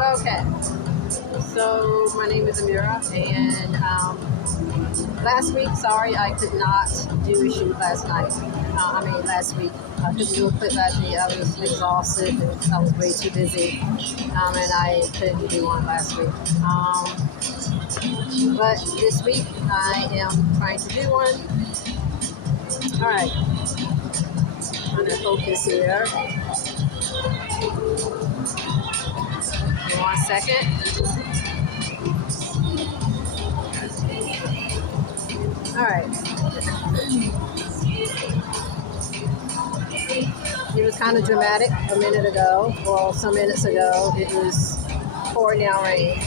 Okay, so my name is Amira, and last week, sorry, I could not do a shoot last night. Last week. I couldn't do a clip last week. I was exhausted. And I was way too busy, and I couldn't do one last week. But this week, I am trying to do one. All right, I'm going to focus here. Give me 1 second. All right. It was kind of dramatic a minute ago. Well, some minutes ago, it was pouring down rain.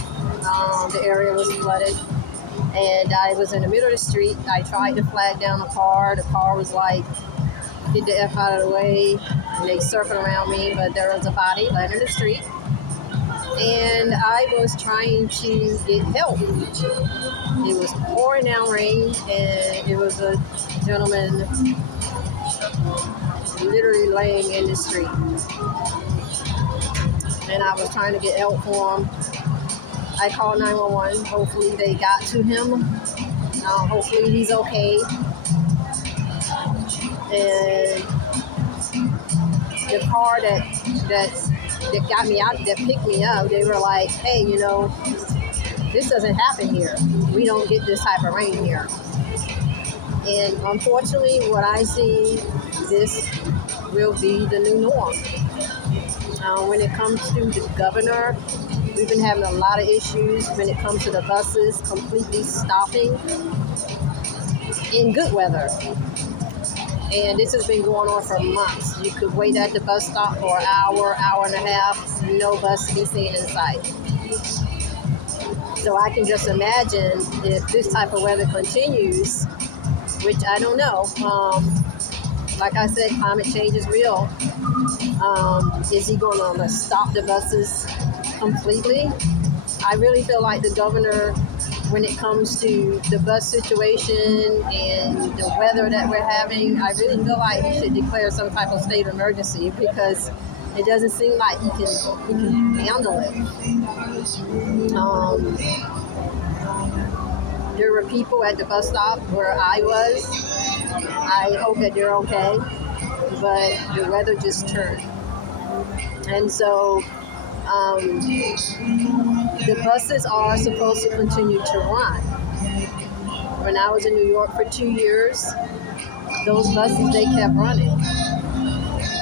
The area was flooded, and I was in the middle of the street. I tried to flag down a car. The car was like, get the F out of the way, and they circled around me, but there was a body laying in the street, and I was trying to get help. It was pouring down rain, and it was a gentleman literally laying in the street, and I was trying to get help for him. I called 911. Hopefully they got to him. Hopefully he's okay. And the car that got me out, that picked me up, they were like, hey, this doesn't happen here. We don't get this type of rain here. And unfortunately, what I see, this will be the new norm. When it comes to the governor, we've been having a lot of issues when it comes to the buses completely stopping in good weather. And this has been going on for months. You could wait at the bus stop for an hour, hour and a half, no bus to be seen in sight. So I can just imagine if this type of weather continues, which I don't know. Like I said, climate change is real. Is he going to stop the buses completely? I really feel like the governor, when it comes to the bus situation and the weather that we're having, I really feel like he should declare some type of state of emergency, because it doesn't seem like he can handle it. There were people at the bus stop where I was. I hope that they're okay, but the weather just turned. And so the buses are supposed to continue to run. When I was in New York for 2 years, those buses, they kept running.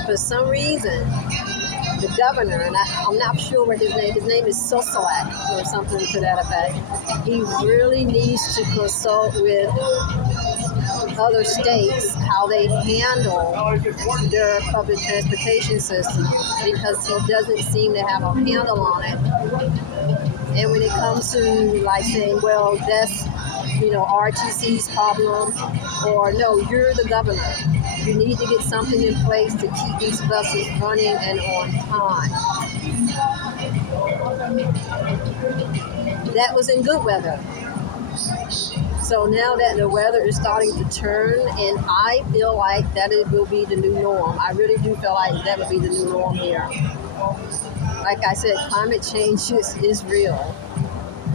For some reason, the governor, and I'm not sure what his name is Sosolak or something to that effect, he really needs to consult with other states how they handle their public transportation system, because he doesn't seem to have a handle on it. And when it comes to like saying, well, that's RTC's problem, or no, you're the governor, you need to get something in place to keep these buses running and on time. That was in good weather. So now that the weather is starting to turn, and I feel like that it will be the new norm. I really do feel like that will be the new norm here. Like I said, climate change is real,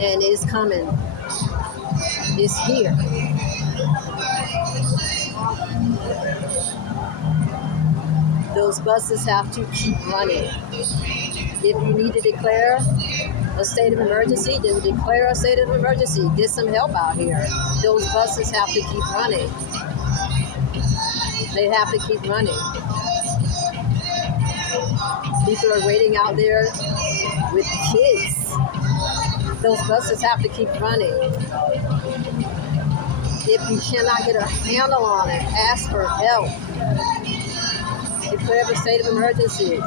and it's coming. It's here. Those buses have to keep running. If you need to declare a state of emergency, then declare a state of emergency. Get some help out here. Those buses have to keep running. They have to keep running. People are waiting out there with kids. Those buses have to keep running. If you cannot get a handle on it, ask for help. Declare a state of emergency.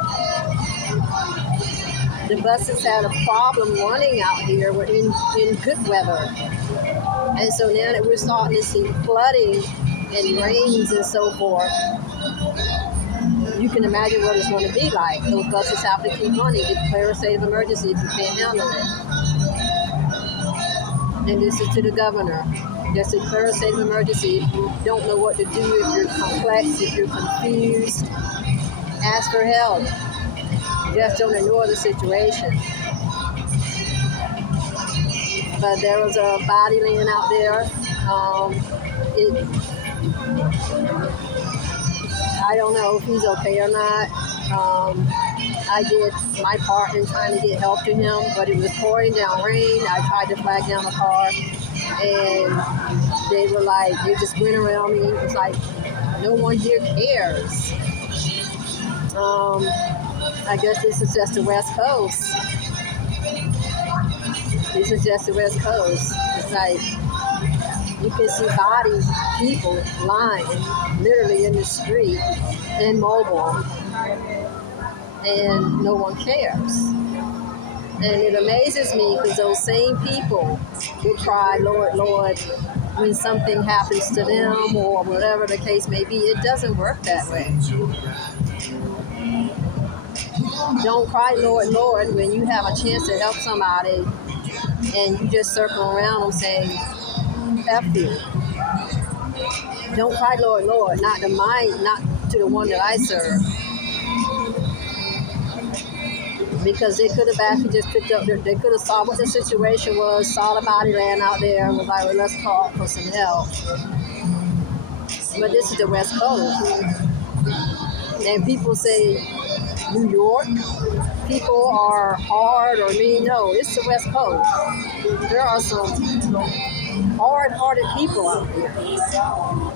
The buses had a problem running out here in good weather. And so now that we're starting to see flooding and rains and so forth, you can imagine what it's going to be like. Those buses have to keep running. Declare a state of emergency if you can't handle it. And this is to the governor. Just declare a state of emergency. If you don't know what to do, if you're complex, if you're confused, ask for help. Just don't ignore the situation. But there was a body laying out there. I don't know if he's okay or not. I did my part in trying to get help to him, but it was pouring down rain. I tried to flag down a car, and they were like, they just went around me. It was like, no one here cares. I guess this is just the West Coast. This is just the West Coast. It's like, you can see bodies, people lying literally in the street, immobile, and no one cares. And it amazes me because those same people will cry, Lord, Lord, when something happens to them or whatever the case may be. It doesn't work that way. Don't cry, Lord, Lord, when you have a chance to help somebody and you just circle around them saying, F you. Don't cry, Lord, Lord, not to the one that I serve. Because they could have actually just picked up, they could have saw what the situation was, saw the body laying out there, and was like, well, let's call for some help. But this is the West Coast. And people say, New York, people are hard or mean. No, it's the West Coast. There are some hard-hearted people out there.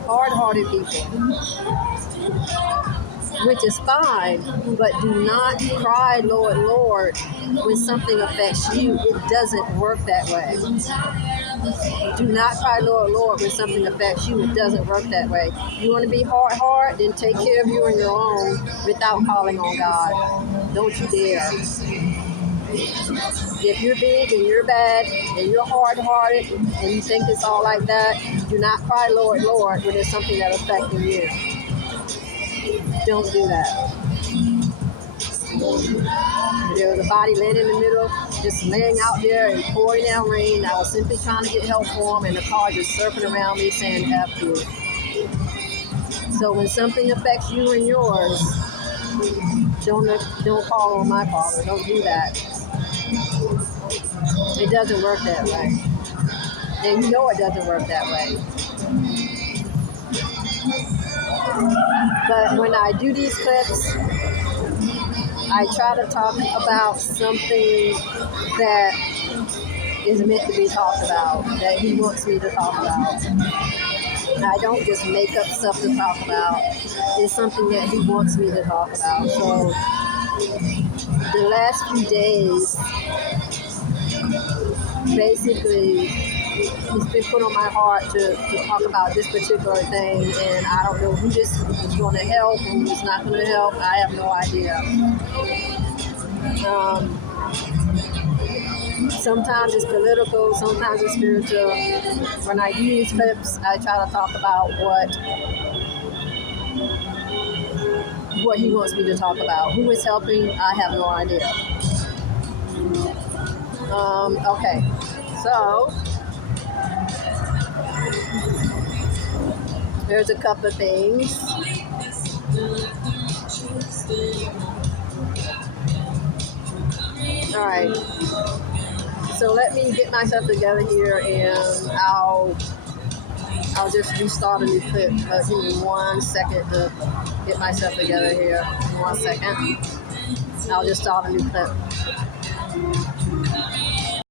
Hard-hearted people. Which is fine, but do not cry, Lord, Lord, when something affects you. It doesn't work that way. Do not cry, Lord, Lord, when something affects you. It doesn't work that way. You want to be hard, then take care of you on your own without calling on God. Don't you dare. If you're big and you're bad and you're hard-hearted and you think it's all like that, do not cry, Lord, Lord, when there's something that's affecting you. Don't do that. There was a body laying in the middle, just laying out there and pouring down rain. I was simply trying to get help for him, and the car just circling around me saying, F you. So when something affects you and yours, don't call on my father. Don't do that. It doesn't work that way. And you know it doesn't work that way. But when I do these clips, I try to talk about something that is meant to be talked about, that he wants me to talk about. I don't just make up stuff to talk about. It's something that he wants me to talk about. So the last few days, basically, it's been put on my heart to talk about this particular thing, and I don't know who this is going to help, who's not going to help. I have no idea. Sometimes it's political, sometimes it's spiritual. When I do these clips, I try to talk about what he wants me to talk about. Who is helping, I have no idea. Okay, so there's a couple of things. All right. So let me get myself together here, and I'll just restart a new clip. Give me 1 second to get myself together here. 1 second. I'll just start a new clip.